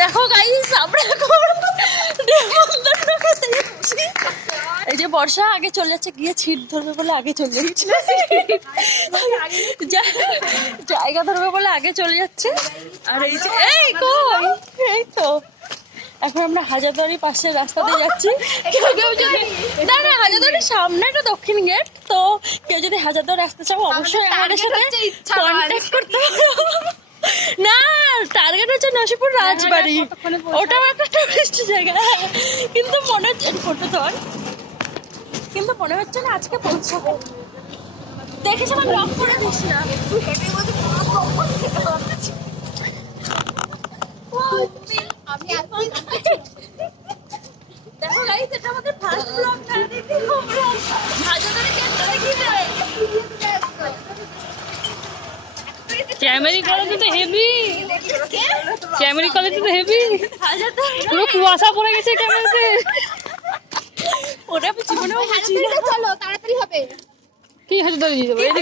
দেখো গাইস আমরা এই যে বর্ষা আগে চলে যাচ্ছে, গিয়ে ছিট ধরবে বলে আগে চলে যাচ্ছে, জায়গা ধরবে বলে আগে চলে যাচ্ছে। আর এই যে এই কই, এই তো এখন আমরা হাজারদুয়ারির পাশে রাস্তাতে যাচ্ছি। কেউ কেউ যদি না না হাজারদুয়ারির সামনে একটা দক্ষিণ গেট, তো কেউ যদি হাজারদুয়ারি আসতে চাও অবশ্যই আমাদের সাথে কন্ট্যাক্ট করতে পারো। না টার্গেট হচ্ছে নসিপুর রাজবাড়ি, ওটাও একটা টুরিস্ট জায়গা, কিন্তু মনে হচ্ছে ফটো তোর, কিন্তু মনে হচ্ছে না আজকে পৌঁছাবো। দেখিস আমার লক করে দিস না। দেখো গাইস এটা আমাদের ফার্স্ট ব্লগ না, দেখো হাজারদুয়ারি গেটটা দেখিয়ে ক্যামেরি কলেজে তো হেভি, ক্যামেরি কলেজে তো হেভি, পুরো কুয়াশা পড়ে গেছে ক্যামেরাতে। ওটা আমি জীবনেও চলো তাড়াতাড়ি হবে। কি হাজারদুয়ারি দিয়ে যাবো?